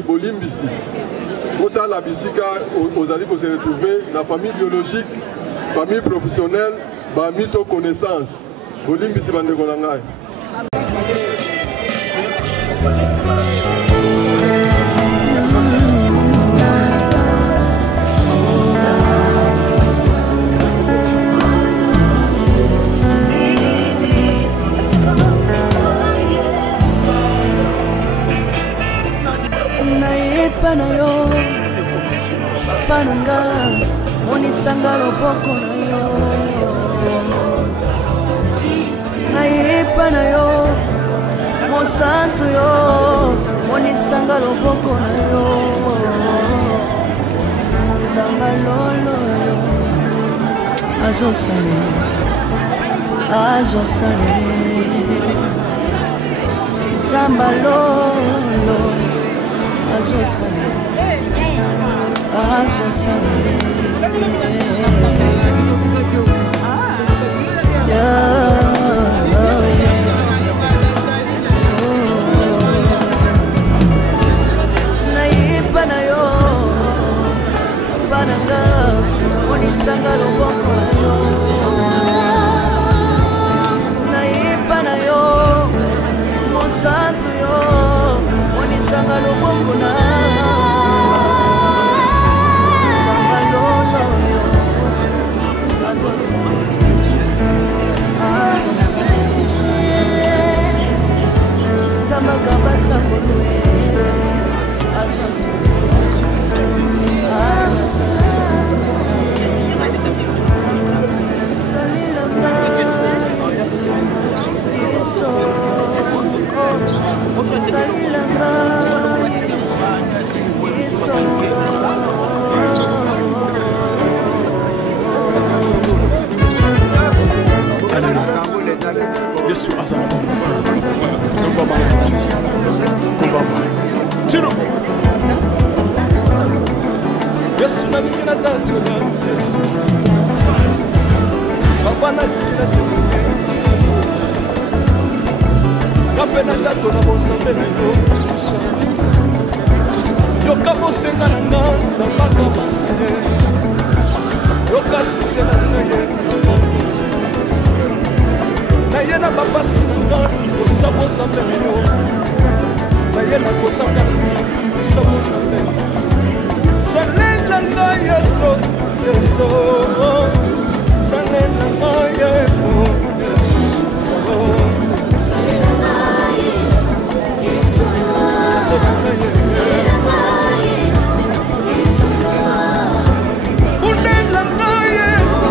Bolimbisi. Autant la bisika aux alliés pour se retrouver, la famille biologique, famille professionnelle, mytho connaissance. Bolimbisi bandekolangai. Na yo pananga monisanga loboko na yo nayepa na yo mosantu yo monisanga loboko na yo zamba lolo yo azosale zamba lolo azosale nayipa na yo pananga monisanga loboko na yo nayipa na yo mosantu yo monisanga loboko na Sama kabasa mulwe azosale salila yeso salila yeso Yesu azala Kumbaba na Yesu Kumbaba Chirubo Yesu na lingina tanto na Yesu Baba na lingina tanto Yesu Kapena tanto na bonsambe na yo Yesu Yoka bosenga na nga Zambaka basane Yoka shishe na nga Yesu Nayena papa singa osabo zambelo Nayena kosaka osabo zambelo Salela nga yeso yeso Salela nga yeso yeso Salela nga yeso yeso Salela nga yeso yeso Unela nga yeso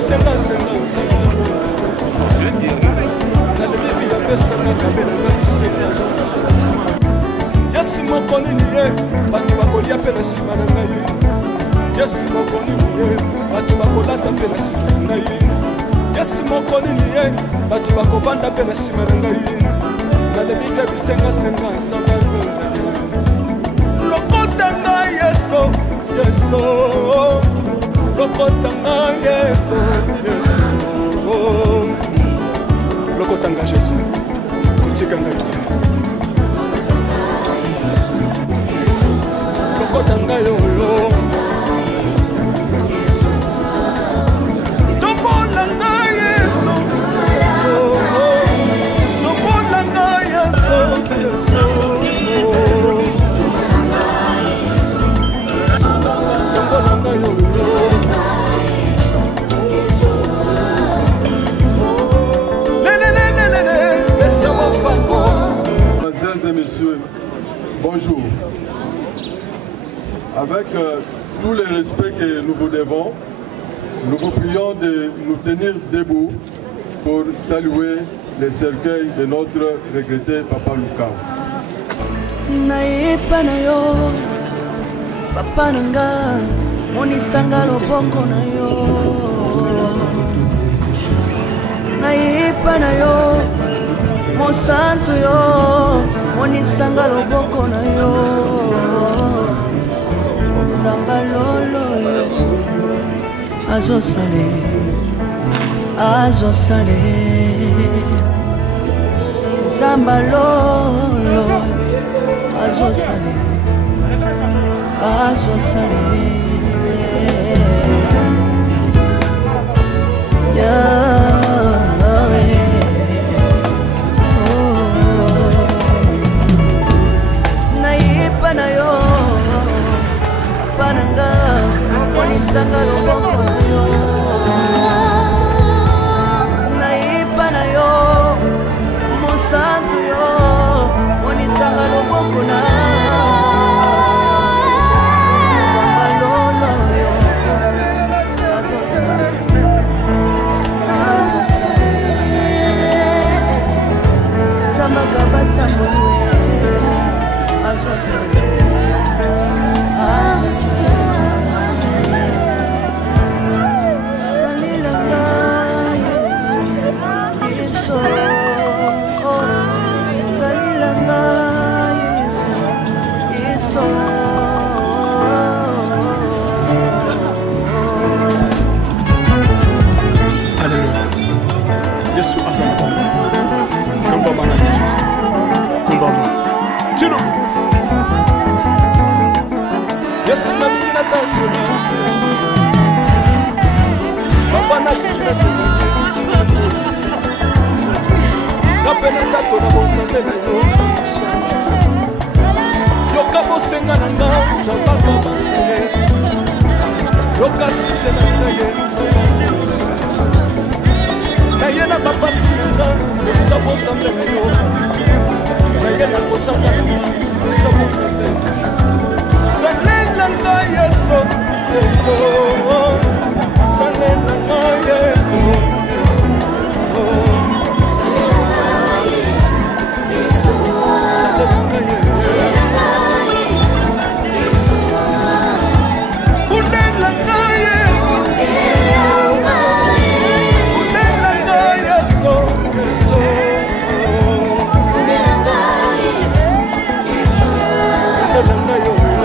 Senga senga senga na lebi ya pesa na kabela na senga senga Yesu mokoni niye batu bakolia pe na sima na ngai Yesu mokoni niye batu bakolata pe na sima na ngai Yesu mokoni niye batu bakovanda pe na sima na ngai na lebi ya bisenga senga senga lokota ngai Yesu Yesu Lokotanga Yesu, Yesu Lokotanga Yesu, kuchikanga ite Lokotanga yolo Tombolanga Yesu, Tombolanga Yesu, Yesu Tombolanga yolo Mesdames et messieurs, bonjour. Avec tout le respect que nous vous devons, nous vous prions de nous tenir debout pour saluer le cercueil de notre regretté Papa Lucas. Nayepa na yo papa nanga monisanga loboko na yo nayepa na yo mosantu yo monisanga loboko na yo zamba lolo yo azosale zamba lolo azosale nayepa na yo pananga monisanga loboko na yo nayepa na yo mosantu yo monisanga loboko na zamba lolo yo azosale zamba kabasa molue azosale salilanga Yesu salilanga Yesu Alléluia. Yesu azana baba. Komba mana Yesu. Komba ma. Tiro. Yesu na mingi na tanto na Yesu. Baba na mingi na tanto na Yesu. Kapena tanto na bonsambe na yo. Yoka bosenga na nga sabaka basele. Yoka shije na nga ye sabaka. Nayena papa singa osabo zambe na yo. Nayena kosanga na nga osabo zambe. Salela nga Yesu, Yesu. Salela nga Yesu, Yesu. Salela nga Yesu, Yesu. Salela nga Yesu, Yesu. Unela nga Yesu, Yesu. Unela nga Yesu, Yesu. Unela nga Yesu, Yesu. Unela nga Yesu.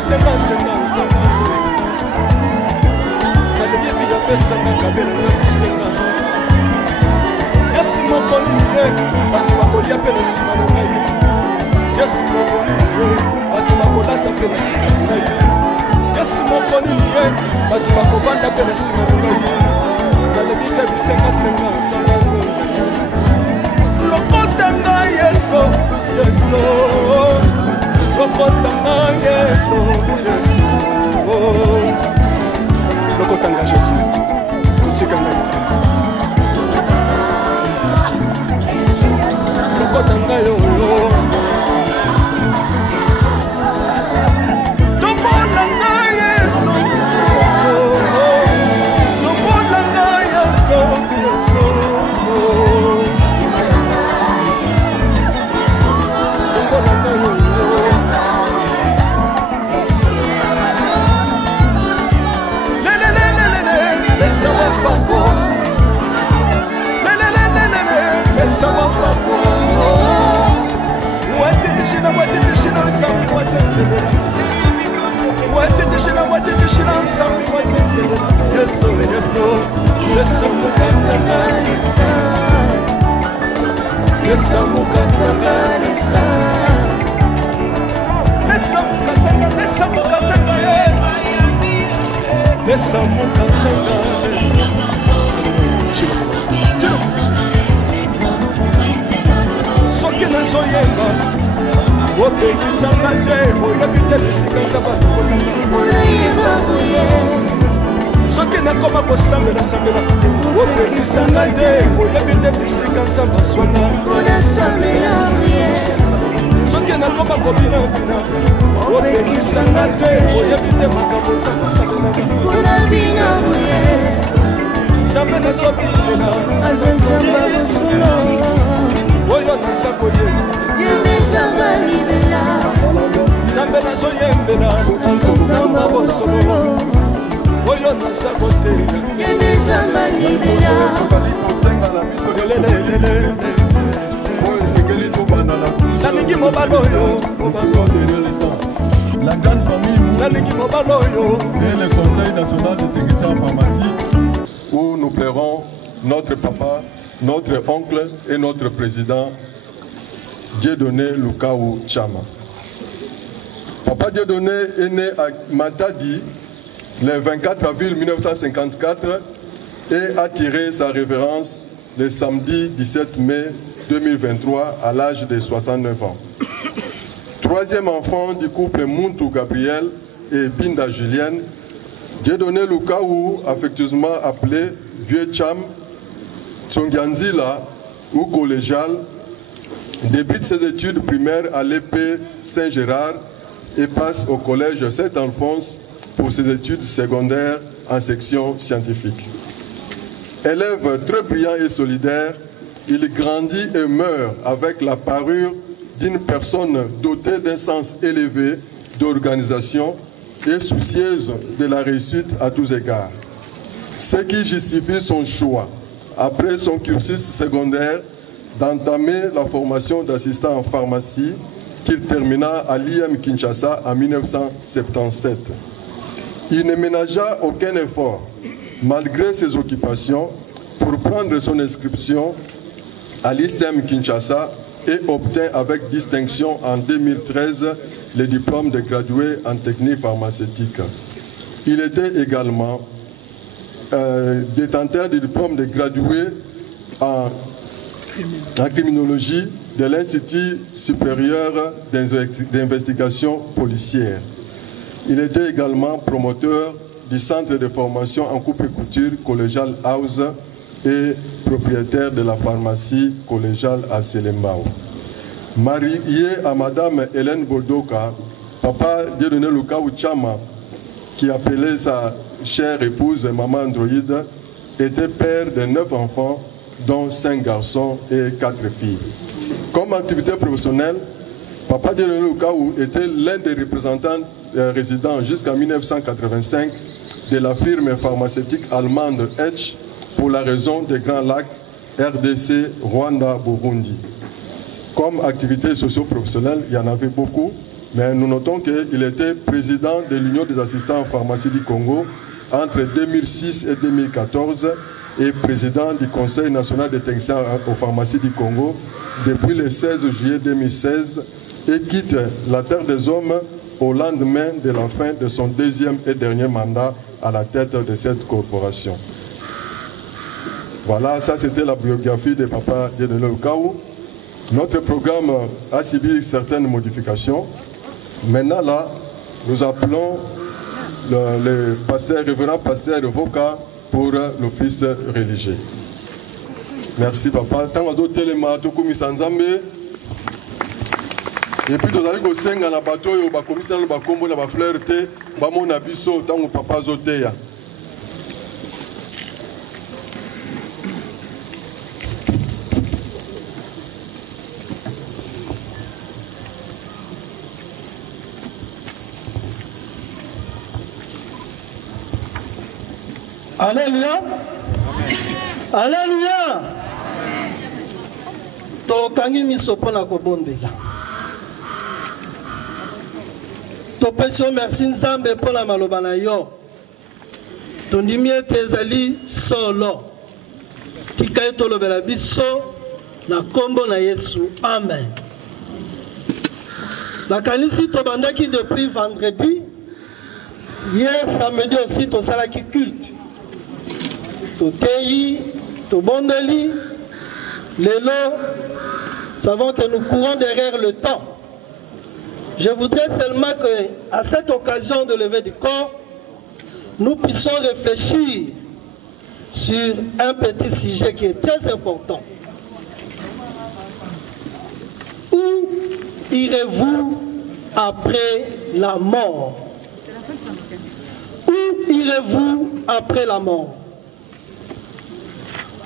Senga senga senga Kalebia ki yape senga kabela na senga senga Yesu mokoni niye Batu bakolia pe na sima na ngai Yesu mokoni niye Batu bakolata pe na sima na ngai Yesu mokoni niye Batu bakovanda pe na sima na ngai Kalebia ki senga senga senga Lokota ngai Yesu Yesu Lokotanga Yesu, Yesu. Lokotanga Yesu. Kuchikanga ite. Lokotanga yo. Tombolanga Yesu, Yesu. Tombolanga Yesu, Yesu. Tombolanga yo. Soki nazoyemba opekisanga te oyebi te bisika eza bato kotanga nakoma kosambela sambela opekisanga te oyebi nde bisika nzambe aswanga soki nakoma kobinabina opekisanga te oyebi te makambo nzambe asalelaka nzambe nazobilela azanzamba bosolo oyo naza koyemba nzambe nazoyembela azanzamba bosolo oyo naza koteya nalingi mobala oyo la grande famille nalingi mobala oyo et le Conseil national de techniciens en pharmacie où nous plairons notre papa, notre oncle et notre président Dieudonné Lukaou Tchama. Papa Dieudonné est né à Matadi le 24 avril 1954 et a tiré sa révérence le samedi 17 mai 2023 à l'âge de 69 ans. Troisième enfant du couple Muntu Gabriel et Binda Julienne, Dieudonné Lukaou, affectueusement appelé Vieux Tcham, Tsongianzila ou collégial, débute ses études primaires à l'épée Saint-Gérard et passe au collège Saint-Alphonse pour ses études secondaires en section scientifique. Élève très brillant et solidaire, il grandit et meurt avec la parure d'une personne dotée d'un sens élevé d'organisation et soucieuse de la réussite à tous égards. Ce qui justifie son choix, après son cursus secondaire, d'entamer la formation d'assistant en pharmacie qu'il termina à l'IM Kinshasa en 1977. Il ne ménagea aucun effort, malgré ses occupations, pour prendre son inscription à l'ICM Kinshasa et obtint avec distinction en 2013 le diplôme de gradué en technique pharmaceutique. Il était également détenteur du diplôme de gradué en criminologie de l'Institut supérieur d'investigation policière. Il était également promoteur du centre de formation en coupe et couture collégial House et propriétaire de la pharmacie collégiale à Selembao. Marié à Madame Hélène Bodoka, Papa Dieudonné Lukaou Tchama, qui appelait sa chère épouse Maman Androïde, était père de 9 enfants, dont 5 garçons et 4 filles. Comme activité professionnelle, Papa Dieudonné Lukaou était l'un des représentants résidents jusqu'en 1985 de la firme pharmaceutique allemande H pour la région des Grands Lacs, RDC, Rwanda, Burundi. Comme activité socio-professionnelle, il y en avait beaucoup, mais nous notons qu'il était président de l'Union des assistants en pharmacie du Congo entre 2006 et 2014 et président du Conseil national des techniciens en pharmacie du Congo depuis le 16 juillet 2016 et quitte la terre des hommes au lendemain de la fin de son deuxième et dernier mandat à la tête de cette corporation. Voilà, ça c'était la biographie de Papa Dieudonné Lukaou. Notre programme a subi certaines modifications. Maintenant là, nous appelons le pasteur, révérend pasteur Voka pour l'office religieux. Merci papa. Et puis nous allons senga na bateau yo ba komisa na ba kombo na ba fleur te ba mona biso tango papa zoteya. Alléluia. Alléluia. Tokangi miso pona kobondela. Topesio merci Nzambe pona maloba na yo. Tondimi ete ezali solo. Tika etolobela biso na kombo na Yesu. Amen. La kanisi tobandaki depuis vendredi. Hier samedi aussi tosalaki culte. Totei, Tobondeli, Lélo, savons que nous courons derrière le temps. Je voudrais seulement qu'à cette occasion de lever du corps, nous puissions réfléchir sur un petit sujet qui est très important. Où irez-vous après la mort? Où irez-vous après la mort?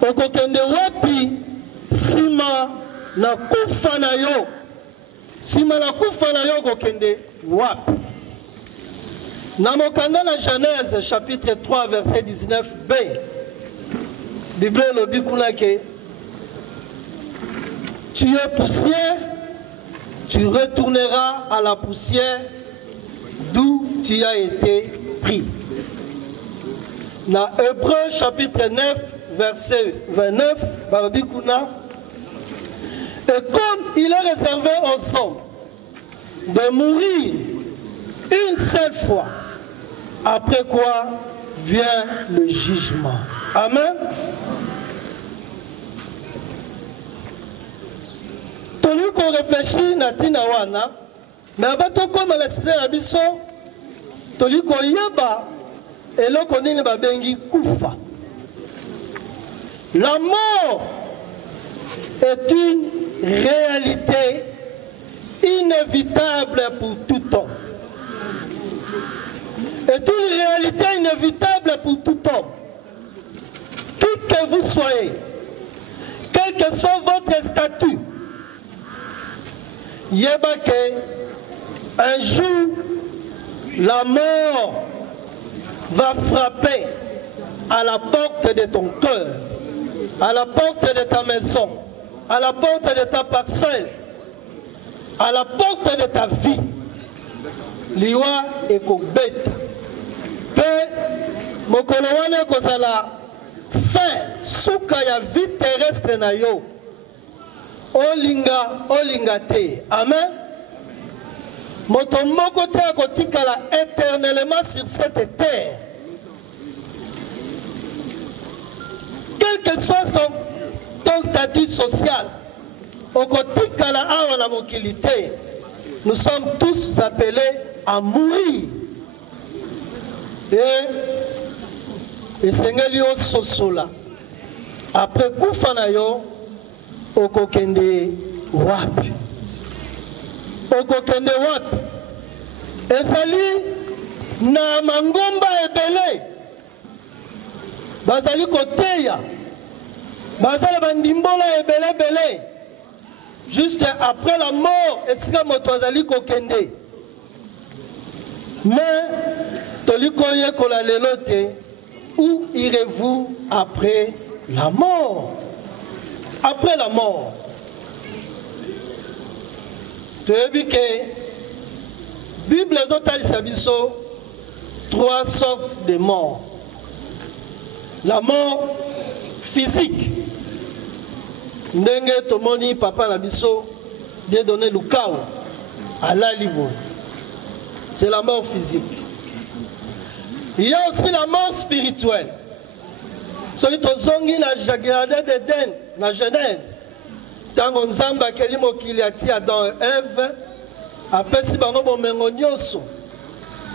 Okokende wapi sima na kufa na yo? Sima na kufa na yo okokende wapi? Na mokanda na Genèse chapitre 3 verset 19b. Bible lobi kuna ke tu es poussière, tu retourneras à la poussière d'où tu as été pris. Dans Hébreux chapitre 9, verset 29, et comme il est réservé aux hommes de mourir une seule fois, après quoi vient le jugement. Amen. Tony qu'on réfléchit natina wana, mais avant tout comme la cité abisso, Tony qu'on yeba et là qu'on est ba bengi kufa. La mort est une réalité inévitable pour tout homme. Est une réalité inévitable pour tout homme. Qui que vous soyez, quel que soit votre statut, yeba que un jour la mort va frapper à la porte de ton cœur, à la porte de ta maison, à la porte de ta parcelle, à la porte de ta vie. Liwa et kobeta. Pe mokolo wana kozala fin suka ya vie terrestre na yo. Olinga te. Amen. Moto moko te akotikala éternellement sur cette terre. Quel que soit ton statut social, okotikala awa na mokilité, nous sommes tous appelés à mourir. Et Seigneur yo sosola. Après kufa na yo, okokende wapi? Okokende wapi? Ezali na mangomba ebele. Bazali koteya. Bazali bandimbola ebele bele. Juste après la mort, esika moto azali kokende. Mais tolikoye kola lelote, où irez-vous après la mort? Après la mort. Tu as vu que Bible zotalisa biso trois sortes de morts. La mort physique. Ndenge tomoni papa na biso de donner lukao à la libre. C'est la mort physique. Il y a aussi la mort spirituelle. Celui qui zongi na jardin d'Éden, na Genèse. Tango nzamba keli mokili ati Adam et Ève, apesi bango bomengo nyonso.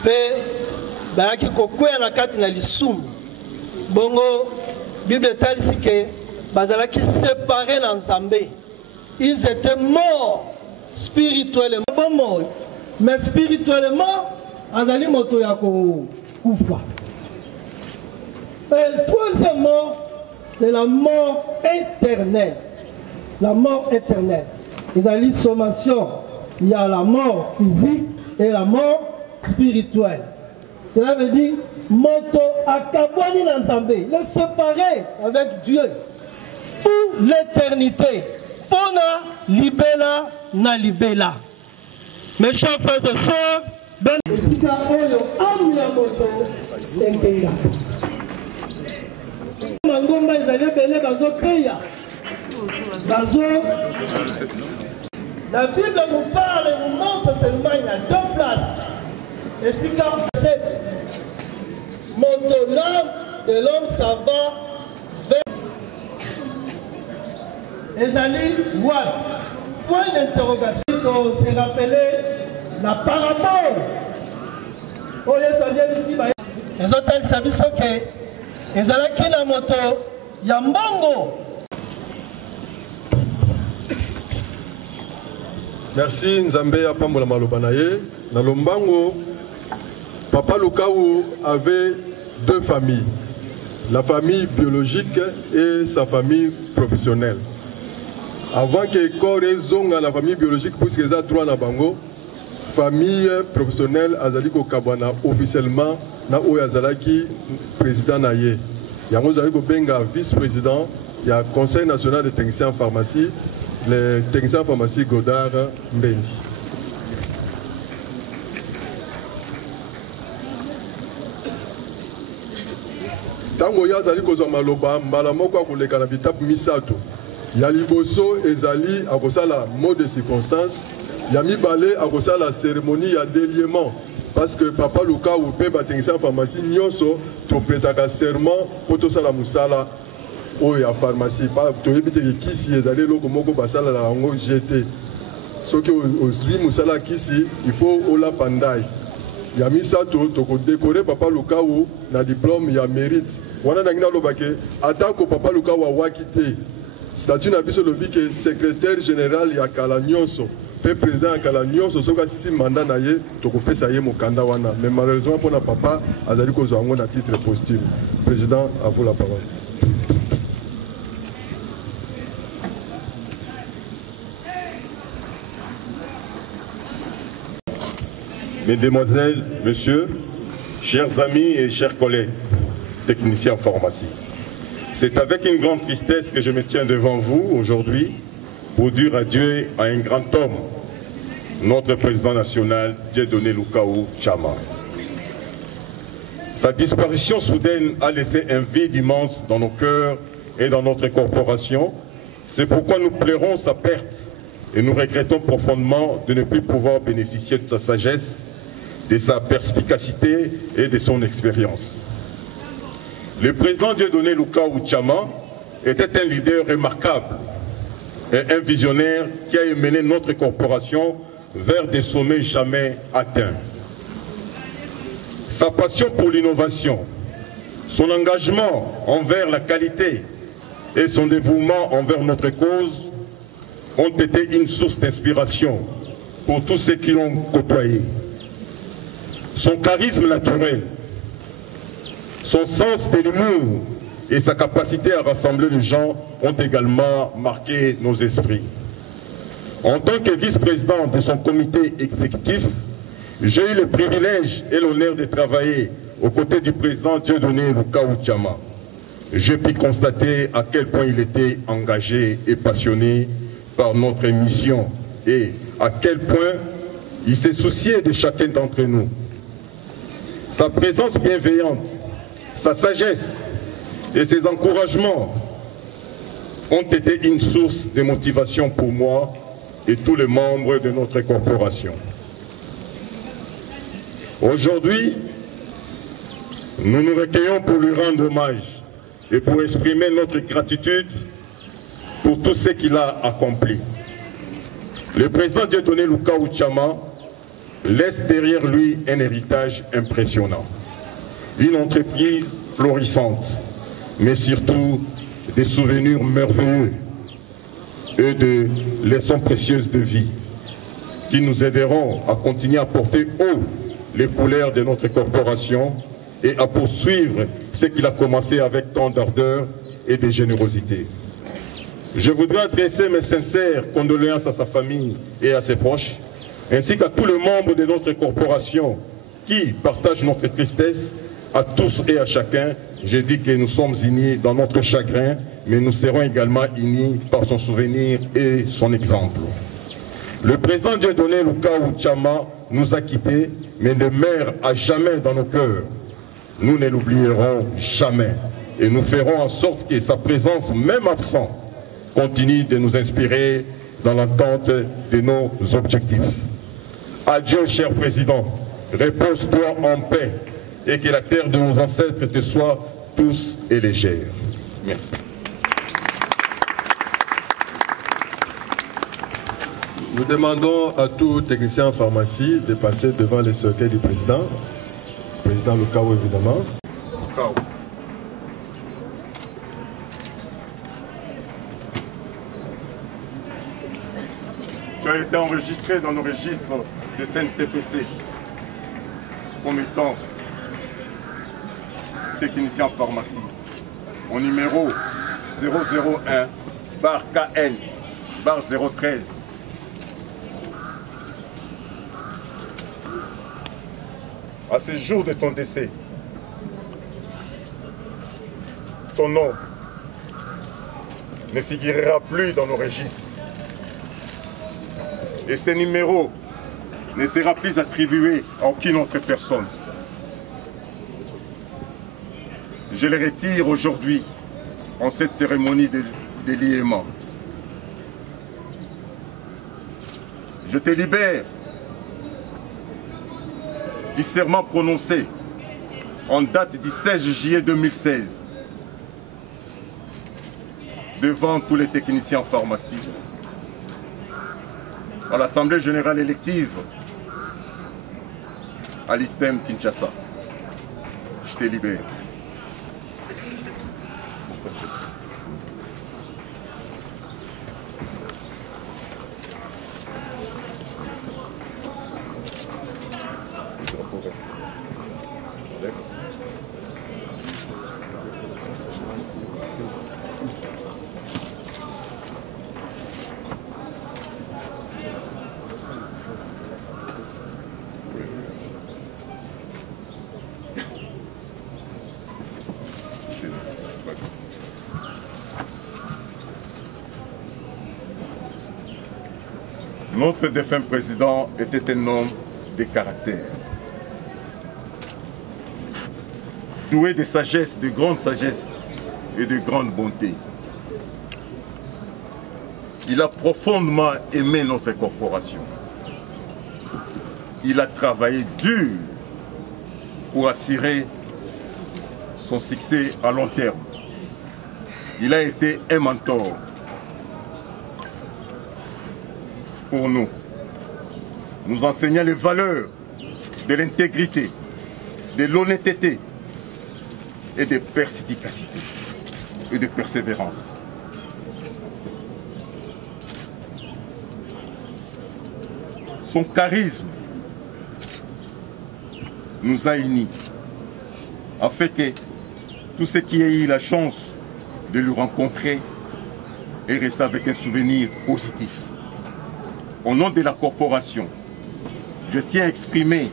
Pe bayaki kokwea na kati na lisumu. Bongo Bible talisi ke bazalaki séparés na Nzambe. Ils étaient morts spirituellement. Pas morts, mais spirituellement, azali moto ya kufa. Et le troisième mort, c'est la mort éternelle. La mort éternelle. Ils ont une sommation. Il y a la mort physique et la mort spirituelle. Cela veut dire, moto akabwani na Nzambe, le séparer avec Dieu pour l'éternité. Pona libela na libela. Mes chers frères et sœurs, ben Mangomba ezali bele bazo peya. Bazo. La Bible nous parle et nous montre seulement il y a deux places. Et si quand 7, l'âme de l'homme ça va vers ezali what? Point d'interrogation. On s'est rappelé la parabole. Les autres services que ezalaki na moto ya mbongo. Merci Nzambe apambola maloba na ye. Na Lombango, Papa Lukaou avait deux familles, la famille biologique et sa famille professionnelle. Avant que Kore zonga la famille biologique, puisque les a trois na bango, famille professionnelle Azaliko Kabana officiellement na Oya Zalaki président na ye. Yango Zaliko Benga vice-président, il y a Conseil national des techniciens en pharmacie, le technicien en pharmacie Godard Mbendi. Tango ya Zaliko Zamaloba, Mbalamoko koleka na bitap misato. Ya liboso ezali akosala mot de circonstance. Ya mibale akosala cérémonie ya déliement. Parce que Papa Lukaou pe batingisa pharmacie nyonso to pretaka serment poto sala musala o ya pharmacie pa to yebite kisi ezali loko moko basala la ngo jeté. Soki osri musala kisi il faut ola pandai. Ya misato to ko décorer Papa Lukaou na diplôme ya mérite. Wana nangina lobake atako Papa Lukaou wakite. Statut na biso lobi ke secrétaire général ya kala nyonso. Le président a Kalagnon, ce que mandat naïe, tu peux faire ça mokanda wana. Mais malheureusement pour notre papa, Azali Kozango à titre posthume. Président, à vous la parole. Mesdemoiselles, Messieurs, chers amis et chers collègues, techniciens en pharmacie, c'est avec une grande tristesse que je me tiens devant vous aujourd'hui pour dire adieu à un grand homme, notre président national, Dieudonné Lukaou Tchama. Sa disparition soudaine a laissé un vide immense dans nos cœurs et dans notre corporation. C'est pourquoi nous pleurons sa perte et nous regrettons profondément de ne plus pouvoir bénéficier de sa sagesse, de sa perspicacité et de son expérience. Le président Dieudonné Lukaou Tchama était un leader remarquable et un visionnaire qui a mené notre corporation vers des sommets jamais atteints. Sa passion pour l'innovation, son engagement envers la qualité et son dévouement envers notre cause ont été une source d'inspiration pour tous ceux qui l'ont côtoyé. Son charisme naturel, son sens de l'humour et sa capacité à rassembler les gens ont également marqué nos esprits. En tant que vice-président de son comité exécutif, j'ai eu le privilège et l'honneur de travailler aux côtés du président Dieudonné Lukaou Tchama. J'ai pu constater à quel point il était engagé et passionné par notre mission et à quel point il s'est soucié de chacun d'entre nous. Sa présence bienveillante, sa sagesse et ses encouragements ont été une source de motivation pour moi et tous les membres de notre corporation. Aujourd'hui, nous nous recueillons pour lui rendre hommage et pour exprimer notre gratitude pour tout ce qu'il a accompli. Le président Dieudonné Lukaou Tchama laisse derrière lui un héritage impressionnant, une entreprise florissante, mais surtout des souvenirs merveilleux et de leçons précieuses de vie qui nous aideront à continuer à porter haut les couleurs de notre corporation et à poursuivre ce qu'il a commencé avec tant d'ardeur et de générosité. Je voudrais adresser mes sincères condoléances à sa famille et à ses proches, ainsi qu'à tous les membres de notre corporation qui partagent notre tristesse. À tous et à chacun, je dis que nous sommes unis dans notre chagrin, mais nous serons également unis par son souvenir et son exemple. Le président Dieudonné Lukaou Tchama nous a quittés, mais demeure à jamais dans nos cœurs. Nous ne l'oublierons jamais et nous ferons en sorte que sa présence, même absente, continue de nous inspirer dans l'attente de nos objectifs. Adieu, cher président, repose-toi en paix et que la terre de nos ancêtres te soit douce et légère. Merci. Nous demandons à tout technicien en pharmacie de passer devant les cercueils du président. Président Lukaou, évidemment. tu as été enregistré dans nos registres de CNTPC comme étant technicien en pharmacie au numéro 001/KN/013. À ce jour de ton décès, ton nom ne figurera plus dans nos registres. Et ce numéro ne sera plus attribué à aucune autre personne. Je le retire aujourd'hui en cette cérémonie de liement. Je te libère du serment prononcé en date du 16 juillet 2016 devant tous les techniciens en pharmacie à l'Assemblée générale élective à l'ISTEM Kinshasa. Je te libère. Notre défunt président était un homme de caractère, doué de sagesse, de grande sagesse et de grande bonté. Il a profondément aimé notre corporation. Il a travaillé dur pour assurer son succès à long terme. Il a été un mentor pour nous, nous enseignant les valeurs de l'intégrité, de l'honnêteté et de perspicacité et de persévérance. Son charisme nous a unis, afin que tous ceux qui ont eu la chance de le rencontrer aient resté avec un souvenir positif. Au nom de la corporation, je tiens à exprimer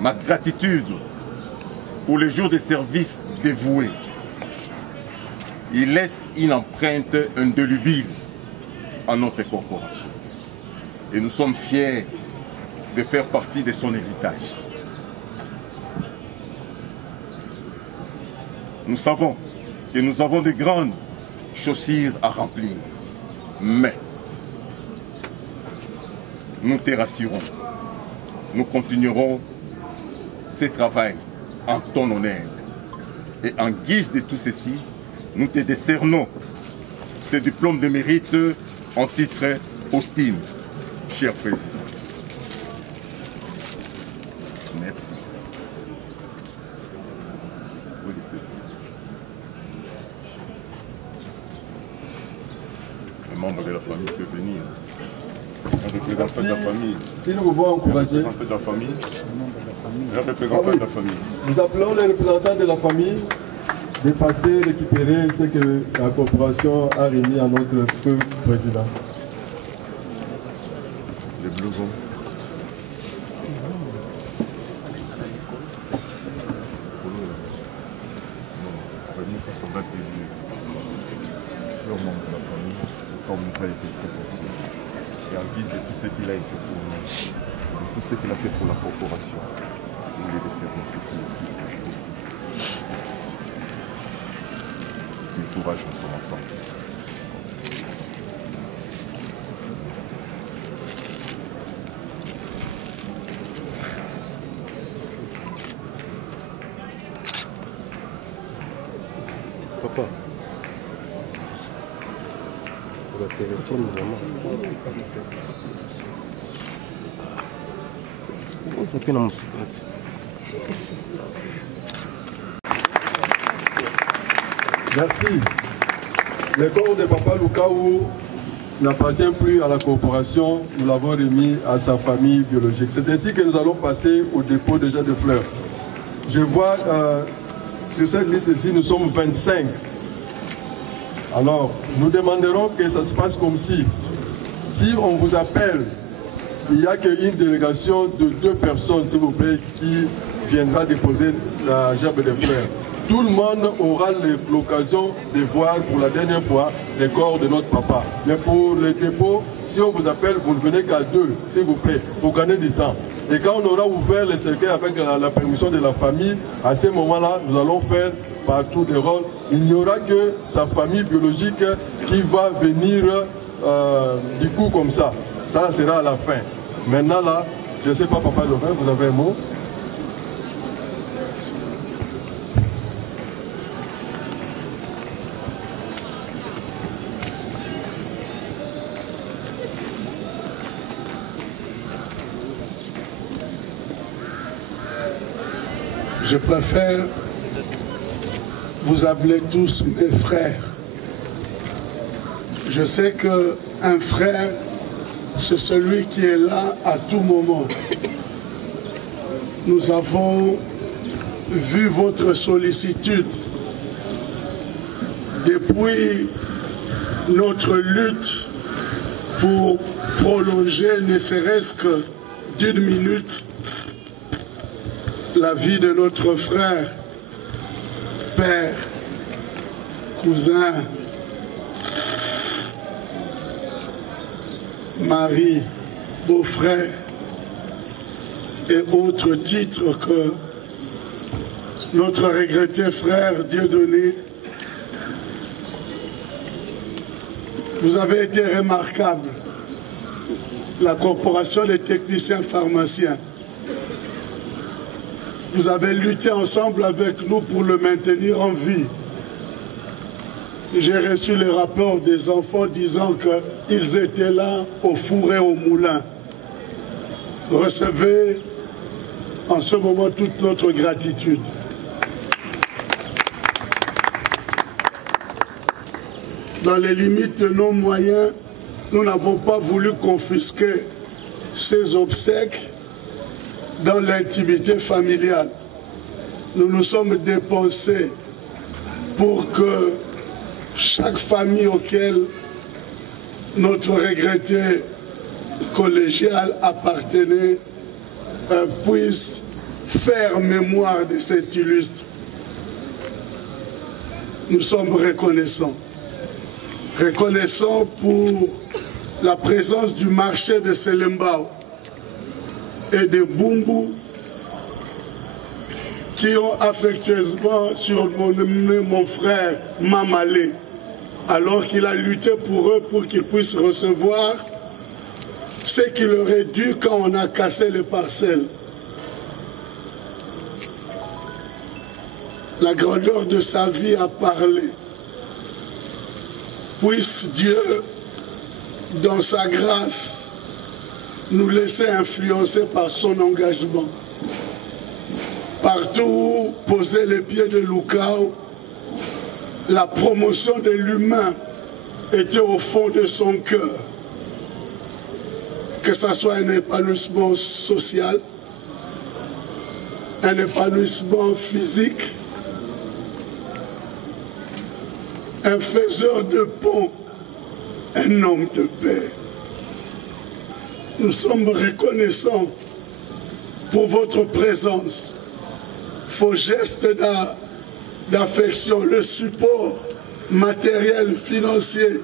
ma gratitude pour les jours de service dévoués. Il laisse une empreinte indélébile à notre corporation. Et nous sommes fiers de faire partie de son héritage. Nous savons que nous avons de grandes chaussures à remplir, mais nous te rassurons, nous continuerons ce travail en ton honneur. Et en guise de tout ceci, nous te décernons ce diplôme de mérite en titre posthume, cher président. Merci. Les membres de la famille peuvent venir. Un représentant de la famille. Si nous pouvons encourager. Un représentant de la famille. Un représentant de la famille. Nous appelons les représentants de la famille de passer récupérer ce que la corporation a remis à notre feu président. Les blousons. Et en guise de tout ce qu'il a été pour nous, de tout ce qu'il a fait pour la corporation, nous les décernons ceci. Du courage, nous sommes ensemble. Papa. Le téléphone vraiment. Merci. Le corps de Papa Lukaou n'appartient plus à la corporation, nous l'avons remis à sa famille biologique. C'est ainsi que nous allons passer au dépôt déjà de fleurs. Je vois sur cette liste ici, nous sommes 25. Alors, nous demanderons que ça se passe comme si on vous appelle, il n'y a qu'une délégation de 2 personnes, s'il vous plaît, qui viendra déposer la gerbe de fleurs. Tout le monde aura l'occasion de voir pour la dernière fois les corps de notre papa. Mais pour le dépôt, si on vous appelle, vous ne venez qu'à 2, s'il vous plaît, pour gagner du temps. Et quand on aura ouvert le cercueil avec la permission de la famille, à ce moment-là, nous allons faire par tour de rôle. Il n'y aura que sa famille biologique qui va venir du coup comme ça. Ça sera à la fin. Maintenant là, je ne sais pas, Papa Dauphin, vous avez un mot? Je préfère vous appeler tous mes frères. Je sais qu'un frère, c'est celui qui est là à tout moment. Nous avons vu votre sollicitude depuis notre lutte pour prolonger, ne serait-ce que d'1 minute, la vie de notre frère, père, cousin, mari, beau-frère et autres titres que notre regretté frère Dieudonné, vous avez été remarquable. La corporation des techniciens pharmaciens, vous avez lutté ensemble avec nous pour le maintenir en vie. J'ai reçu le rapport des enfants disant qu'ils étaient là au four et au moulin. Recevez en ce moment toute notre gratitude. Dans les limites de nos moyens, nous n'avons pas voulu confisquer ces obsèques dans l'intimité familiale. Nous nous sommes dépensés pour que chaque famille auquel notre regretté collégial appartenait puisse faire mémoire de cet illustre. Nous sommes reconnaissants. Reconnaissants pour la présence du marché de Selembao et de Bumbu qui ont affectueusement surnommé mon frère Mamalé, alors qu'il a lutté pour eux pour qu'ils puissent recevoir ce qu'il aurait dû quand on a cassé les parcelles. La grandeur de sa vie a parlé. Puisse Dieu, dans sa grâce, nous laisser influencer par son engagement. Partout où poser les pieds de Lukao, la promotion de l'humain était au fond de son cœur. Que ce soit un épanouissement social, un épanouissement physique, un faiseur de ponts, un homme de paix. Nous sommes reconnaissants pour votre présence, vos gestes d'affection, le support matériel, financier.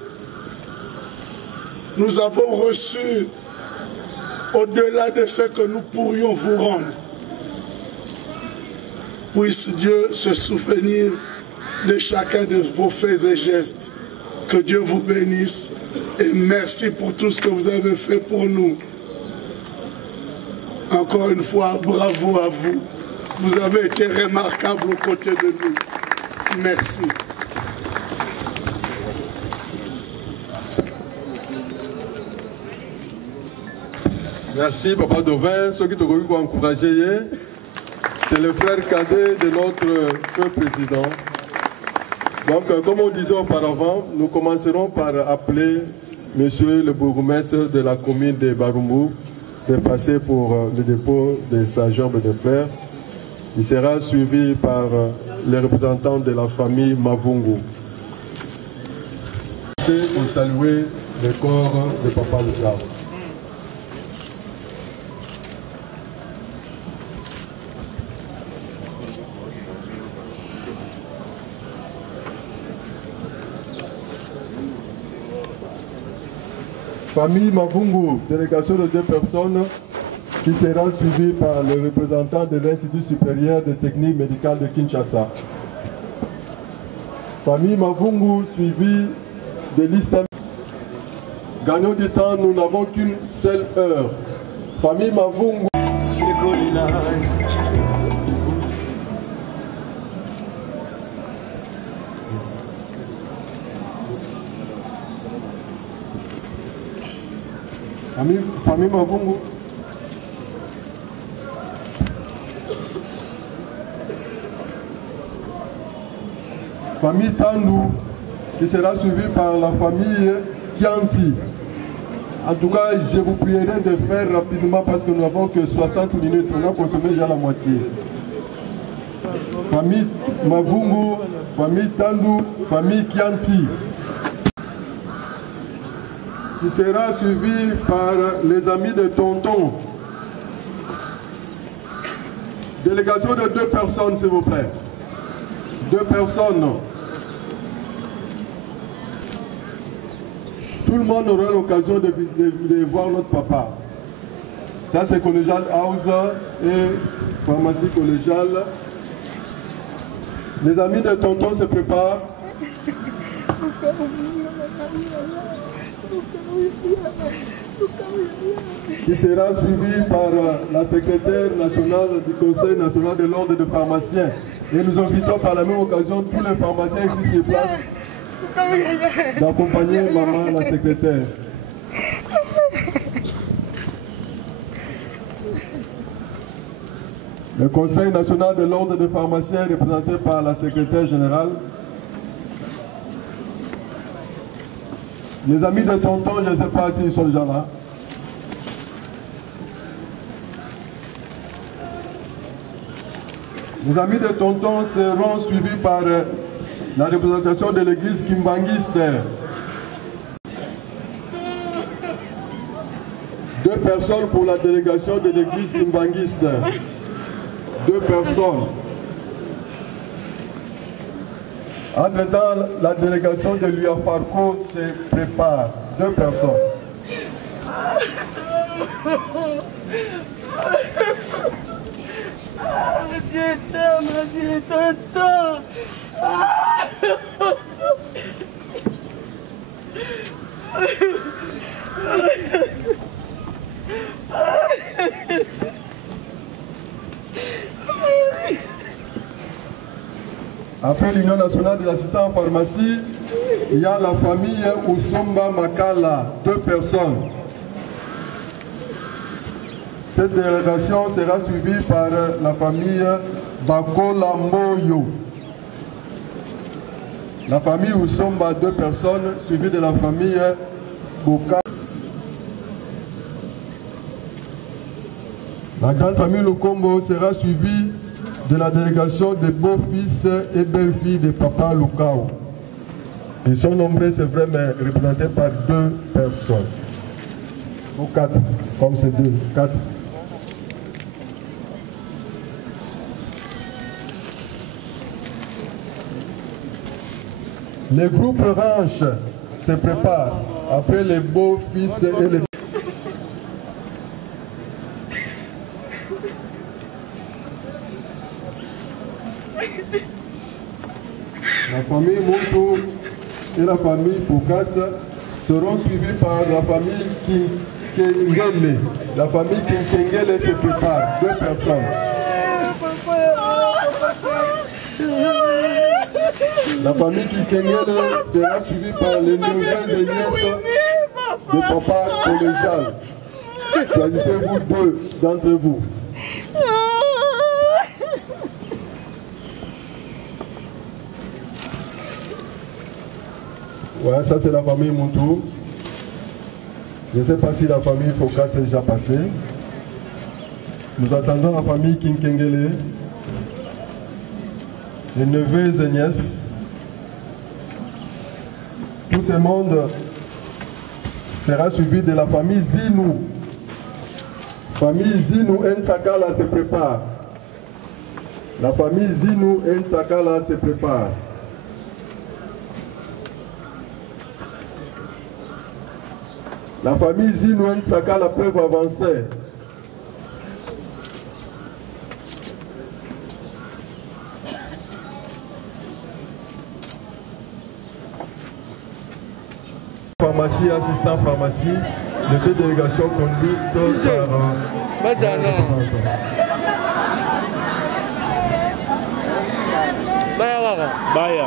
Nous avons reçu au-delà de ce que nous pourrions vous rendre. Puisse Dieu se souvenir de chacun de vos faits et gestes. Que Dieu vous bénisse et merci pour tout ce que vous avez fait pour nous. Encore une fois, bravo à vous. Vous avez été remarquable aux côtés de nous. Merci. Merci, Papa Dauphin. Ceux qui t'ont encouragé, c'est le frère cadet de notre feu président. Donc, comme on disait auparavant, nous commencerons par appeler Monsieur le bourgmestre de la commune de Barumbu de passer pour le dépôt de sa jambe de fer. Il sera suivi par les représentants de la famille Mavungu. Pour saluer le corps de Papa Lukao. Famille Mavungu, délégation de 2 personnes qui sera suivie par le représentant de l'Institut supérieur de technique médicale de Kinshasa. Famille Mavungu suivie de listes. Gagnons du temps, nous n'avons qu'une seule heure. Famille Mavungu. Famille Mavungu. Famille Tandou, qui sera suivie par la famille Kianti. En tout cas, je vous prierai de faire rapidement parce que nous n'avons que 60 minutes. On a consommé déjà la moitié. Famille Mavungu, famille Tandou, famille Kianti. Qui sera suivi par les amis de Tonton. Délégation de 2 personnes, s'il vous plaît. 2 personnes. Tout le monde aura l'occasion de voir notre papa. Ça, c'est Collégial House et pharmacie collégiale. Les amis de Tonton se préparent. Qui sera suivi par la secrétaire nationale du Conseil national de l'ordre des pharmaciens. Et nous invitons par la même occasion tous les pharmaciens ici sur place d'accompagner maman, la secrétaire. Le Conseil national de l'ordre des pharmaciens représenté par la secrétaire générale. Les amis de Tonton, je ne sais pas s'ils sont déjà là. Les amis de Tonton seront suivis par la représentation de l'église Kimbanguiste. 2 personnes pour la délégation de l'église Kimbanguiste. 2 personnes. Entre-temps, la délégation de l'UAFARCO se prépare. 2 personnes. Après l'Union nationale des assistants en pharmacie, il y a la famille Ousomba Makala, 2 personnes. Cette délégation sera suivie par la famille Bakola Moyo. La famille Ousomba, 2 personnes, suivie de la famille Boka. La grande famille Lukombo sera suivie de la délégation des beaux-fils et belles-filles de Papa Lukao. Ils sont nombreux, c'est vrai, mais représentés par 2 personnes. Ou 4, comme c'est 2, 4. Les groupes ranch se préparent après les beaux-fils et les... La famille Moto et la famille Poukas seront suivis par la famille Kinkengele. La famille Kinkengele se prépare, 2 personnes. La famille Kinkengele sera suivie par les neveux et nièces de Papa collégial. Choisissez-vous 2 d'entre vous. Ouais, ça c'est la famille Moutou. Je ne sais pas si la famille Focas est déjà passée. Nous attendons la famille Kinkengele, les neveux et nièces. Tout ce monde sera suivi de la famille Zinou. Famille Zinou Ntsakala se prépare. La famille Zinou Ntsakala se prépare. La famille Zinou Ntsakala peuvent avancer. Pharmacie, assistant pharmacie, les deux délégations conduites par Baya.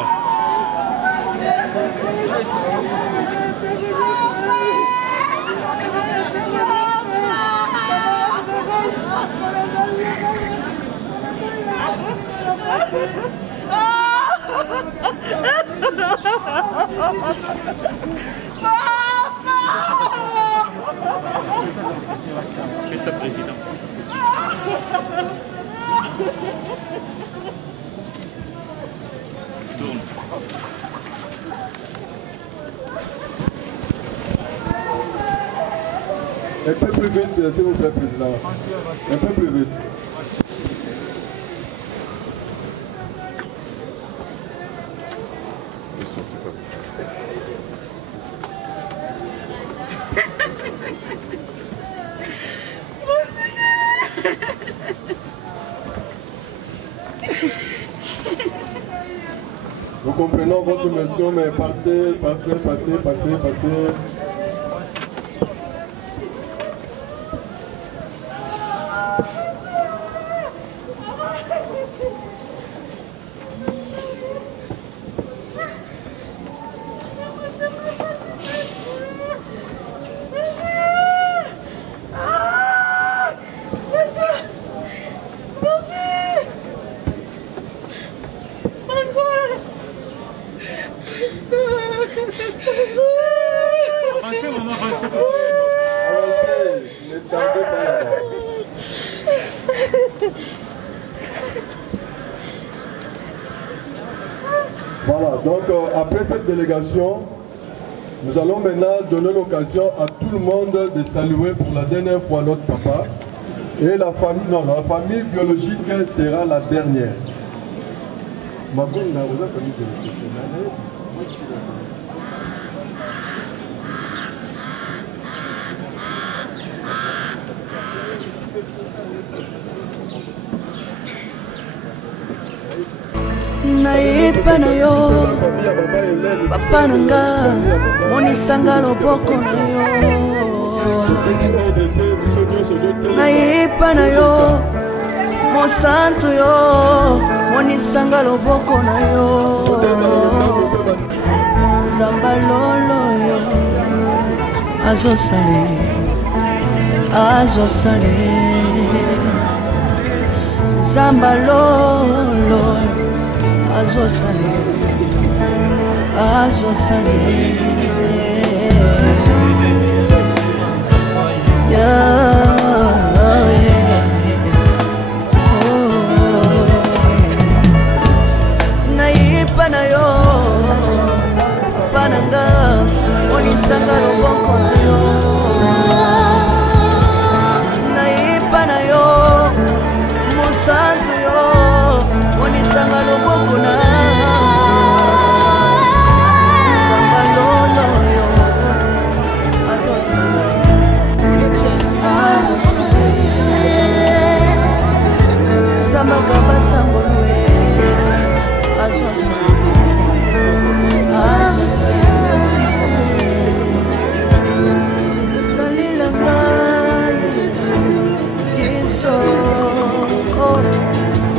Vice-président. Un peu plus vite, s'il vous plaît, président. Un peu plus vite. Nous comprenons votre mission, mais partez, passez. Voilà, donc après cette délégation, nous allons maintenant donner l'occasion à tout le monde de saluer pour la dernière fois notre papa. Et la famille biologique sera la dernière. Nayepa na yo papa nanga monisanga loboko na yo nayepa na yo mosantu yo monisanga loboko na yo zamba lolo yo azosale zamba lolo azosale nayipa na yo pananga monisanga loboko na yo nayipa na yo mosantu yo monisanga loboko na zamba lolo yo azosala zamba kabasangolwe azosala salilanga yeso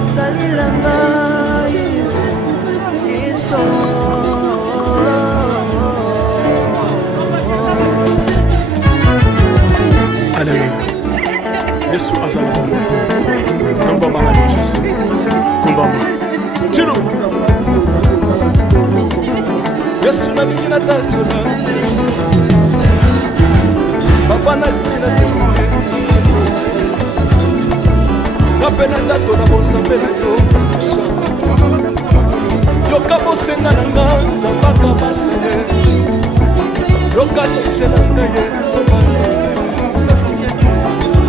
salilanga yeso Alléluia. Yesu azala kombo. Komba mama Jésus. Komba mama. Tiro. Yesu na mingi na tantola. papa nalingi natemoke nzambe nga mpe na ndato na bonzambe na yo yoka bosenga na nga nzambaka basele yoka shije na ngai nzambaka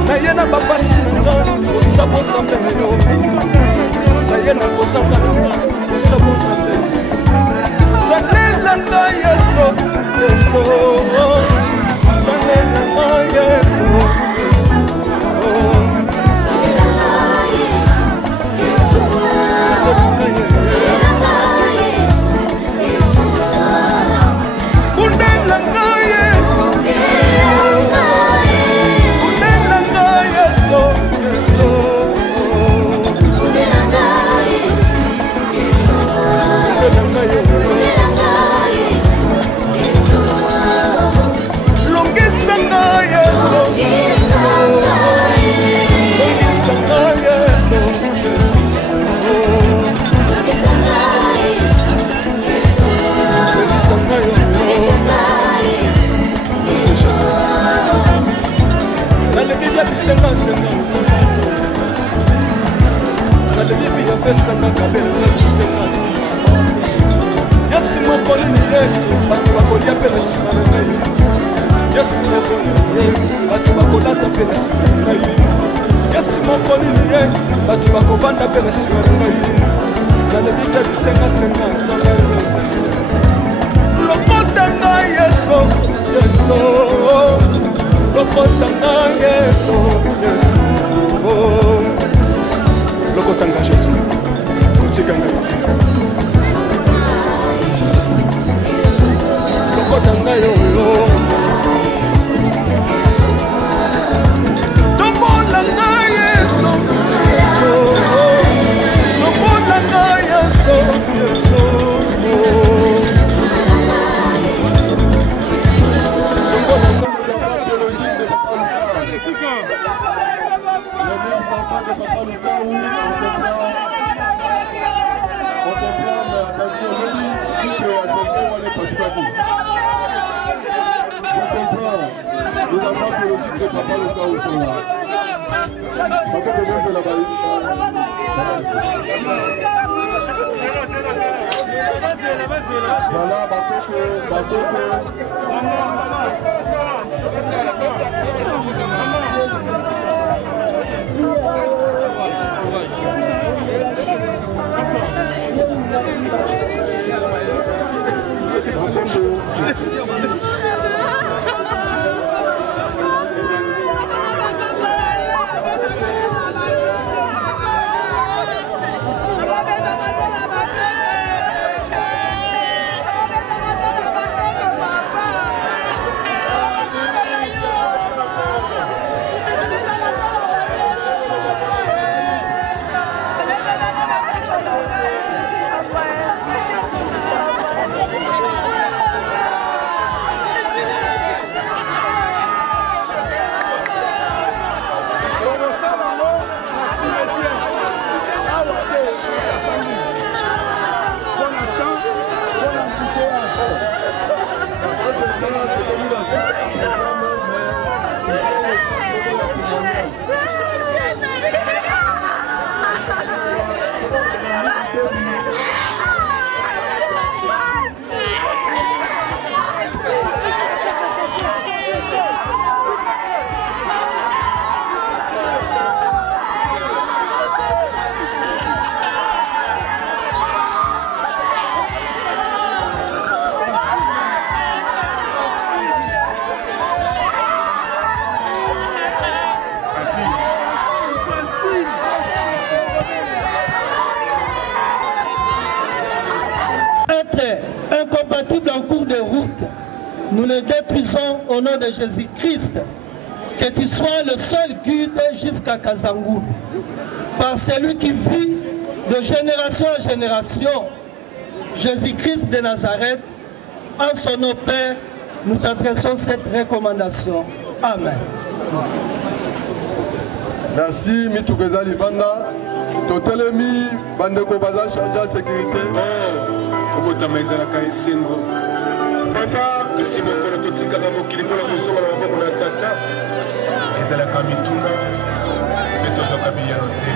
naye na bapasi na nga kosa bonzambe na yo naye na kozanga na nga kosa bonzambe salela nga yeso yeso salela nga yeso yeso salela nga yeso yeso salela nga yeso yeso kundela nga yeso kundela nga yeso yeso kundela nga yeso yeso kundela nga yeso pesanga kabela na bisenga yasi mokoli niye bato bakolia mpe na nsima na ngai yasi mokoli niye bato bakolata mpe na nsima na ngai yasi mokoli niye bato bakovanda mpe na nsima na ngai nalebi te bisengasenga nzanga lokota ngai yeso yeso lokota ngai yeso yeso lokota ngai yeso kotika ngai te lokota ngai oyo tombola ngai yeso tombola ngai yeso yeso Voilà, incompatibles en cours de route, nous le déprisons au nom de Jésus-Christ, que tu sois le seul guide jusqu'à Kazangou. Par celui qui vit de génération en génération, Jésus-Christ de Nazareth, en son nom Père, nous t'adressons cette recommandation. Amen. Merci, Mitoukeza Libanda. Totelemi, Bandeko Baza, Chanja Sécurité. Papa, mwasi mokolo totikaka mokili mpona kozonga na maboko na tata ezalaka mituna mpe tozwaka biyano te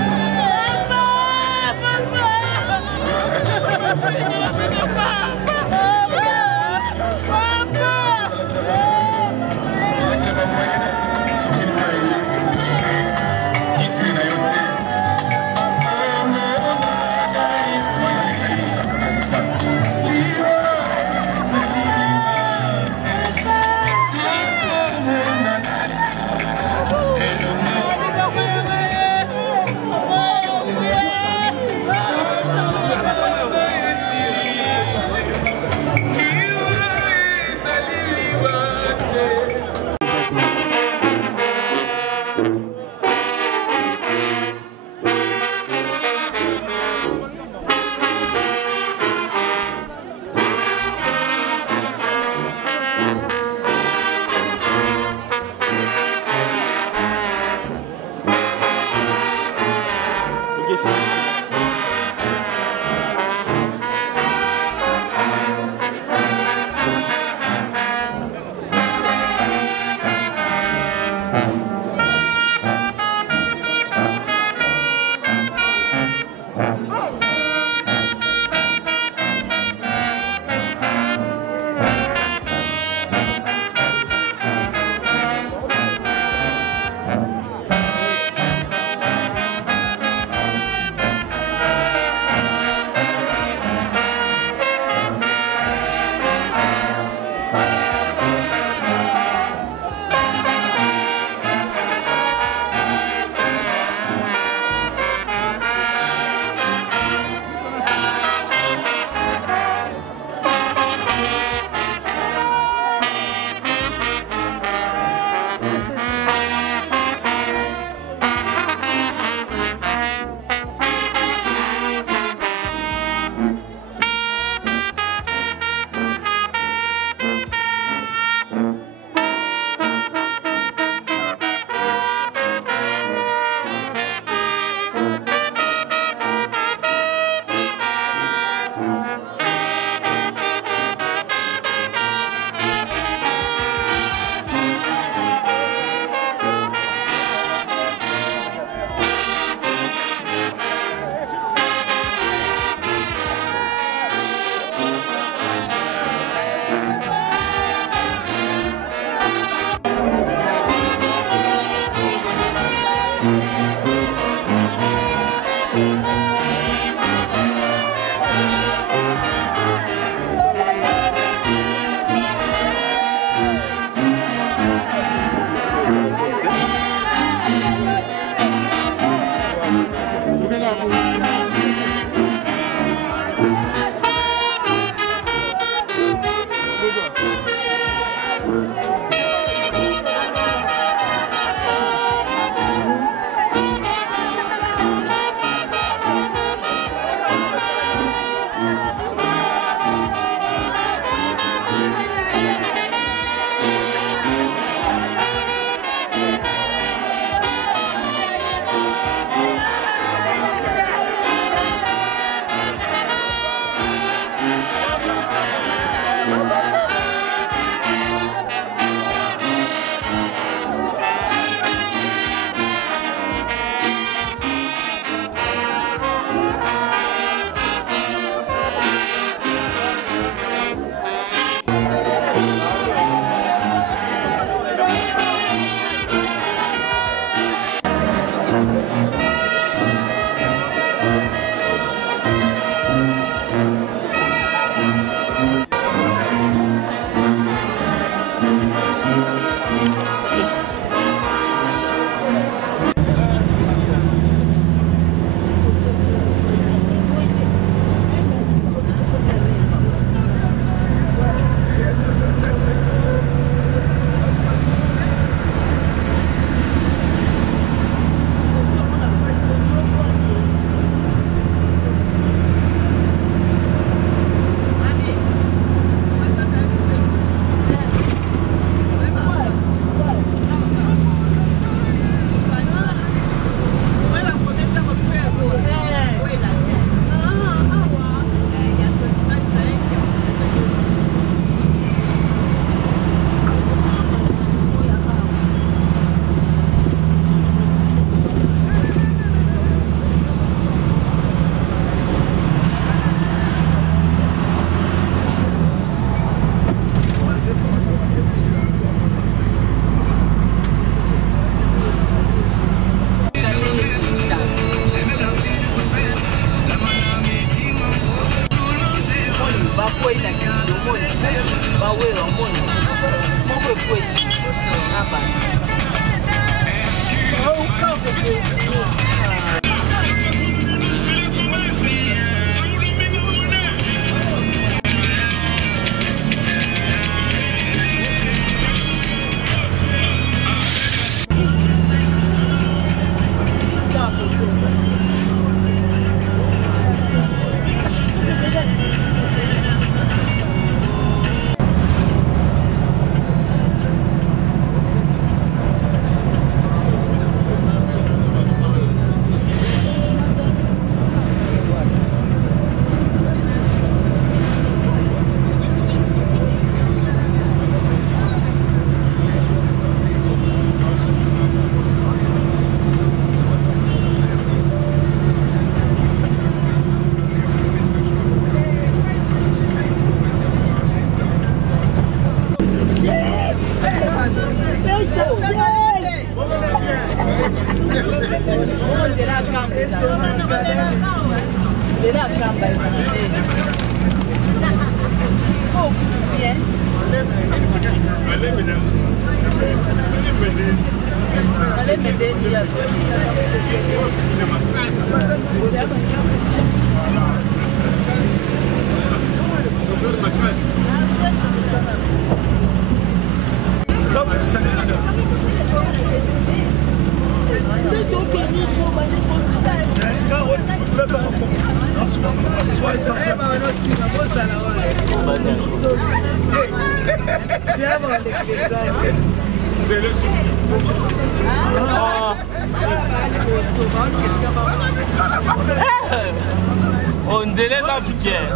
On délai la budget.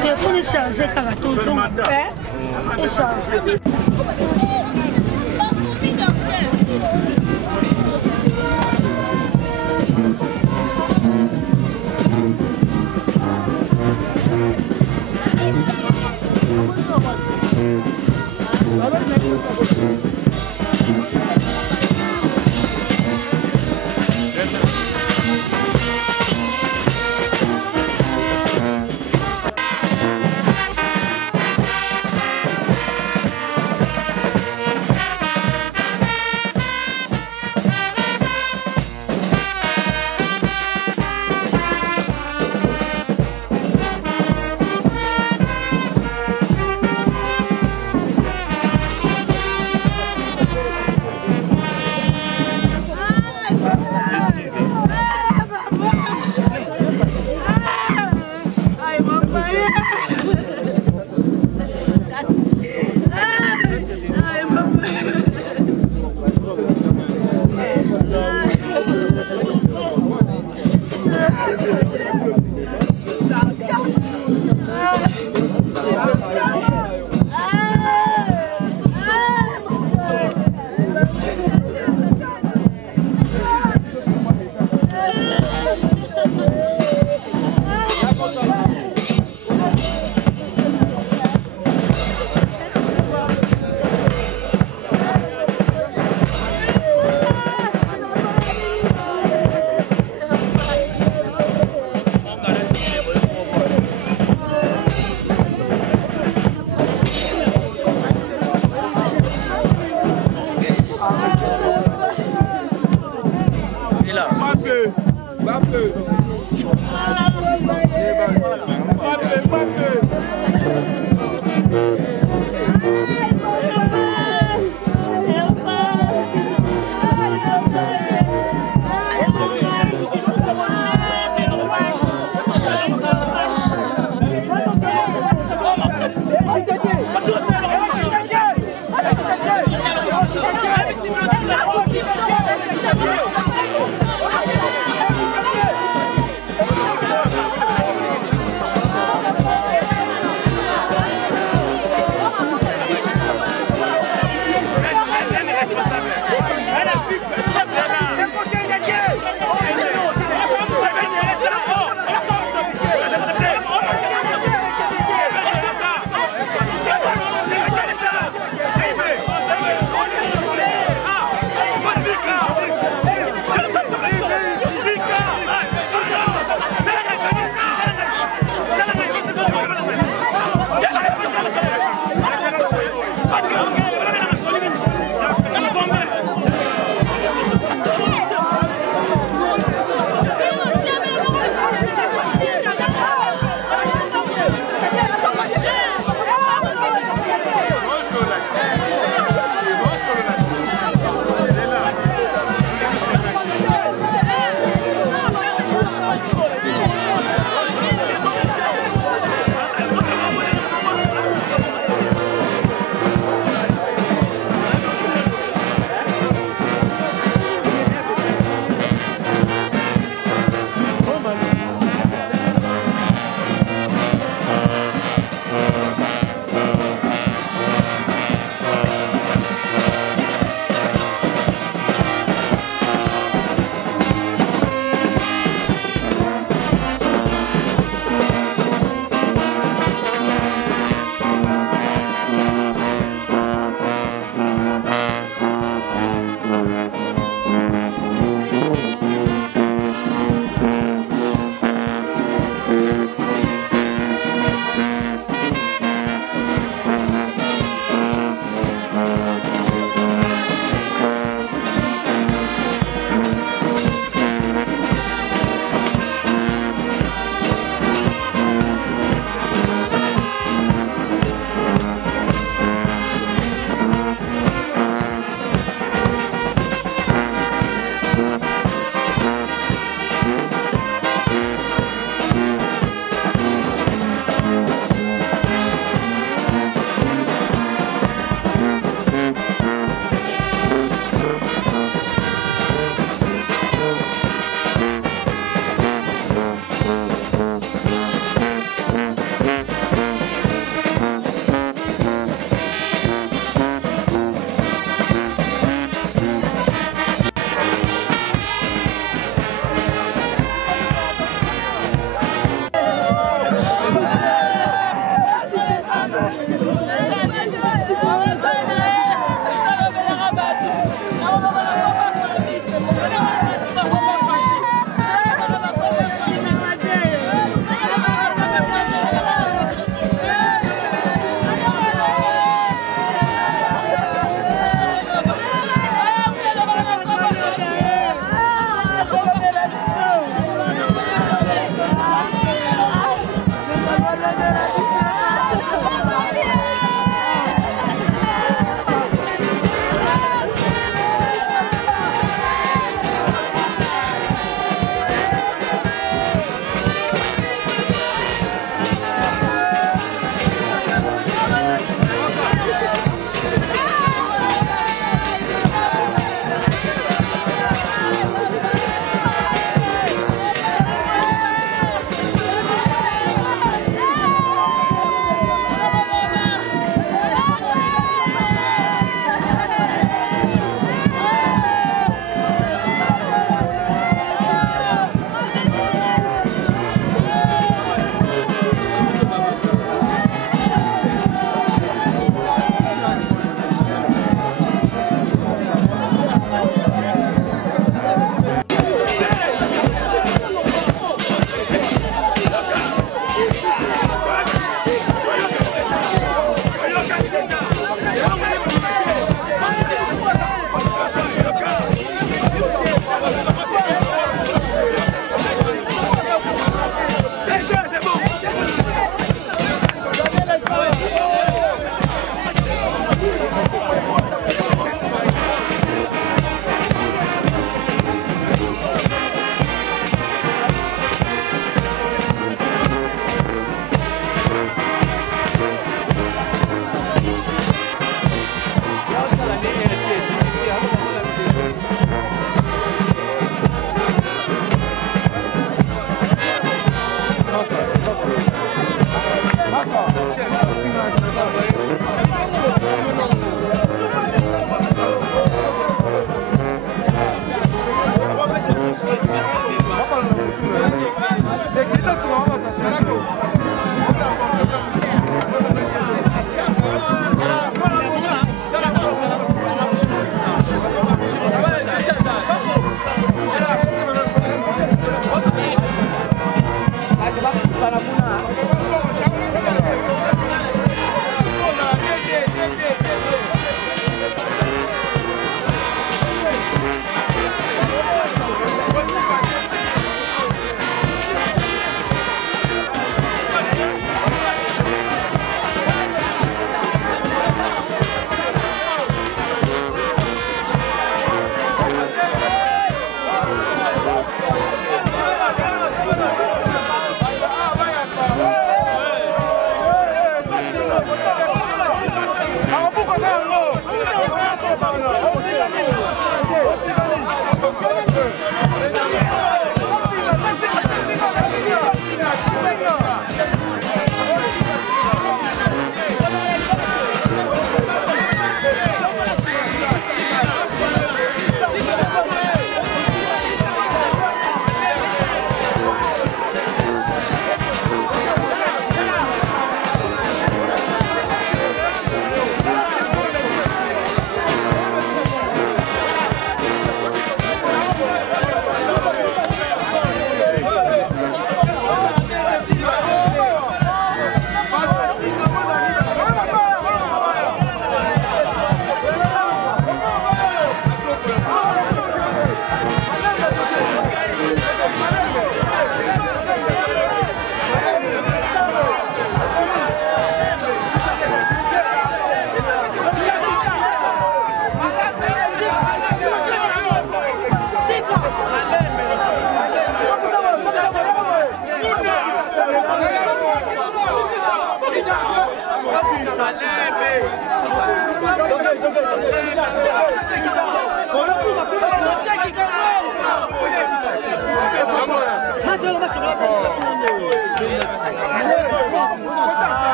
Téléphone chargé car toujours mon père est chargé.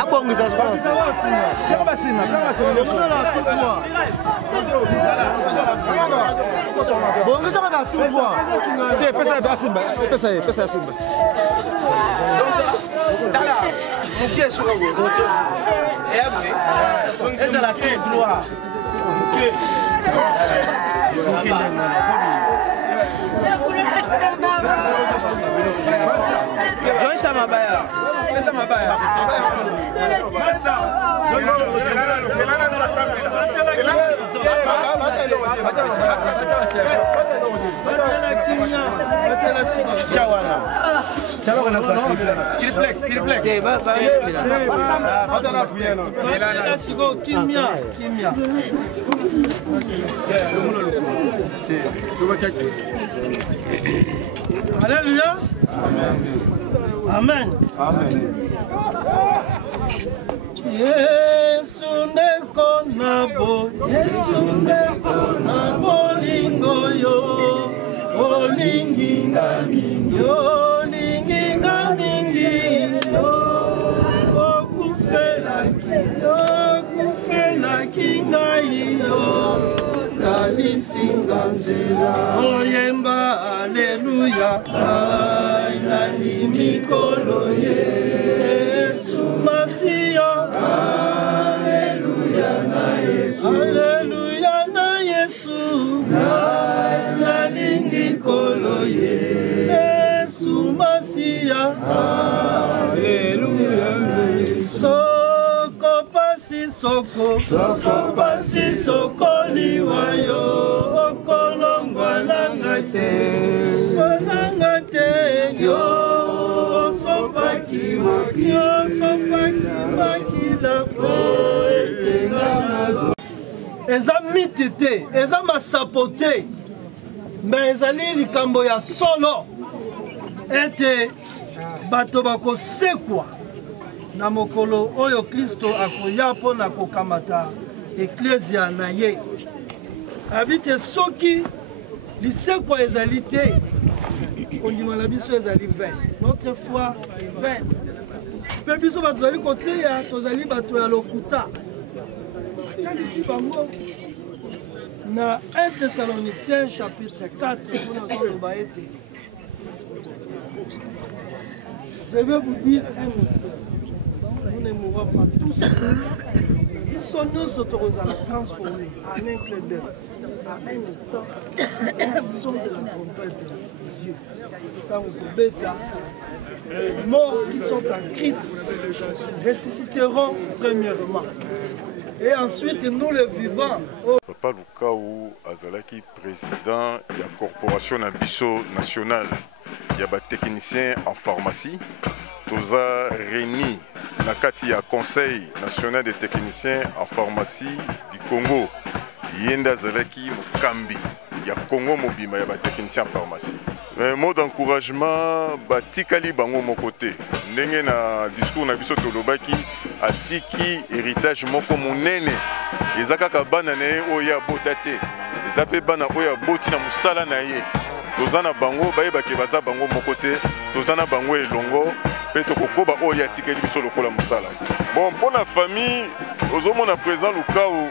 abongisa sponsor bongisa bakatubwa te pesa ya Simba pesa ya Simba dala mukie suka go eza la clé droit Joisha mabaya. Pesa mabaya. Masa. Alléluia. Amen. Amen. Yesu ndeko nabo lingo yo olinginga yo okufela kinga yo talisinga nzela oyemba aleluya nani mikolo Yesu Masiya aleluya na Yesu nani mikolo Yesu Masiya aleluya na Yesu soko pasi soko liwayo okolongwa nanga te yo sopaki la eza mitete eza masapote me ezali likambo ya solo ete bato bakosekwa na mokolo oyo Kristo akoya mpona kokamata eklezia na ye abite soki lisekwa ezali te kondima na biso ezali vain notre foi est vain mpe biso bato zali koteya tozali bato ya lokuta talisi bango na 1 Thessaloniciens chapitre 4 mpona koloba ete je vais vous dire un mystère nous ne mourrons pas tous biso nyonso tokozala transformé en un clin d'œil à un instant son de la trompette de Dieu quand vous bêta les morts qui sont en Christ ressusciteront premièrement et ensuite nous les vivants. Papa Lukau azalaki président de la corporation Nabiso nationale. Il y a des techniciens en pharmacie. Toza réuni na kati ya Conseil national des techniciens en pharmacie du Congo. Yenda zalaki Mokambi. Il y a Congo Mobima, il y a des techniciens en pharmacie. Un mot d'encouragement, Batikali Bango mon côté. Ndenge na discours na biso tolobaki atiki héritage moko monene. Ezaka kabana na ye oya botate. Ezape bana oya boti na musala na ye. Tozana bango bayebaki baza bango mon côté. Tozana bango elongo. Peto kokoba oya tikeli biso lokola musala. Bon pour la famille, ozomona président Lukau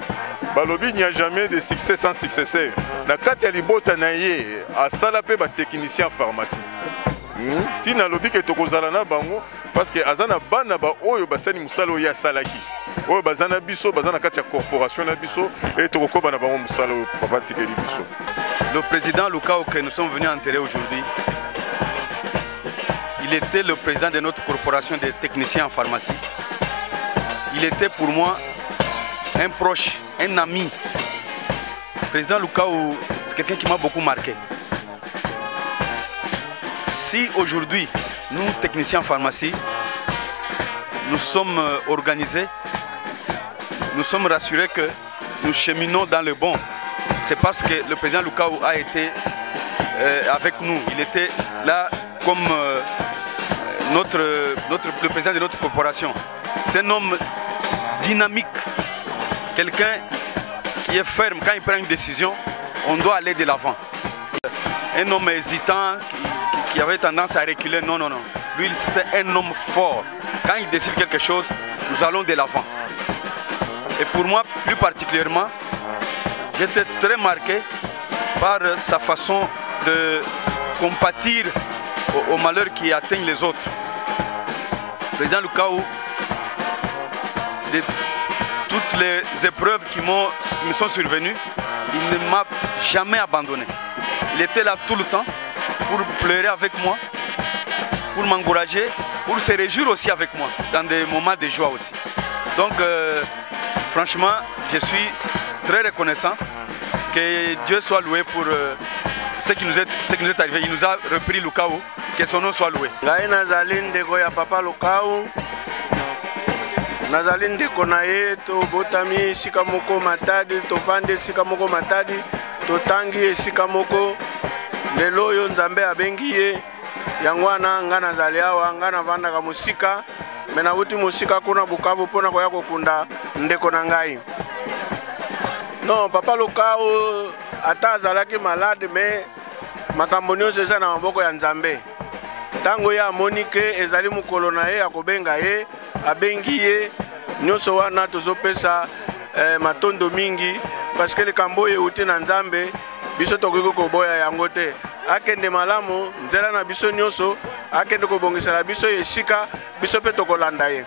balobi il n'y a jamais de succès sans successeur. Na kati ya libota na ye asala pe ba technicien en pharmacie. Tina lobi ke tokozala na bango parce que azana bana ba oyo basani musala oya salaki. Oyo bazana biso bazana kati ya corporation na biso et tokokoba na bango musala papa tikeli biso. Le président Lukau que nous sommes venus enterrer aujourd'hui, il était le président de notre corporation des techniciens en pharmacie. Il était pour moi un proche, un ami. Le président Lukau, c'est quelqu'un qui m'a beaucoup marqué. Si aujourd'hui, nous, techniciens en pharmacie, nous sommes organisés, nous sommes rassurés que nous cheminons dans le bon, c'est parce que le président Lukau a été avec nous. Il était là comme le président de notre corporation. C'est un homme dynamique, quelqu'un qui est ferme. Quand il prend une décision, on doit aller de l'avant. un homme hésitant qui avait tendance à reculer. Non, non, non. Lui, c'était un homme fort. Quand il décide quelque chose, nous allons de l'avant. Et pour moi, plus particulièrement, j'étais très marqué par sa façon de compatir au malheur qui atteignent les autres. Le président Lukaou, de toutes les épreuves qui me sont survenues, il ne m'a jamais abandonné. Il était là tout le temps pour pleurer avec moi, pour m'encourager, pour se réjouir aussi avec moi, dans des moments de joie aussi. Donc, franchement, je suis très reconnaissant. Que Dieu soit loué pour ce qui nous est arrivé. Il nous a repris Lukaou, que son nom soit loué. Papa Lukaou. Nazali ndeko na ye tobotami esika moko Matadi, tovandi esika moko Matadi, totangi esika moko. Lelo oyo Nzambe abengi ye, yango wana nga nazali awa, nga navandaka mosika, me nauti mosika kuna Bukavu mpona koya kokunda ndeko na ngai. Non, Papa Lukaou ata azalaki malade, me makambo nyonso eza na maboko ya Nzambe. Tango ya amoni ke ezali mokolo na ye akobenga ye, abengi ye, nyonso wana tozopesa matondo mingi, parce que likambo oyo euti na Nzambe, biso tokoki koboya yango te. Akende malamu, nzela na biso nyonso, akende kobongisela biso esika, biso pe tokolanda ye.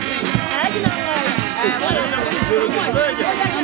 Voilà.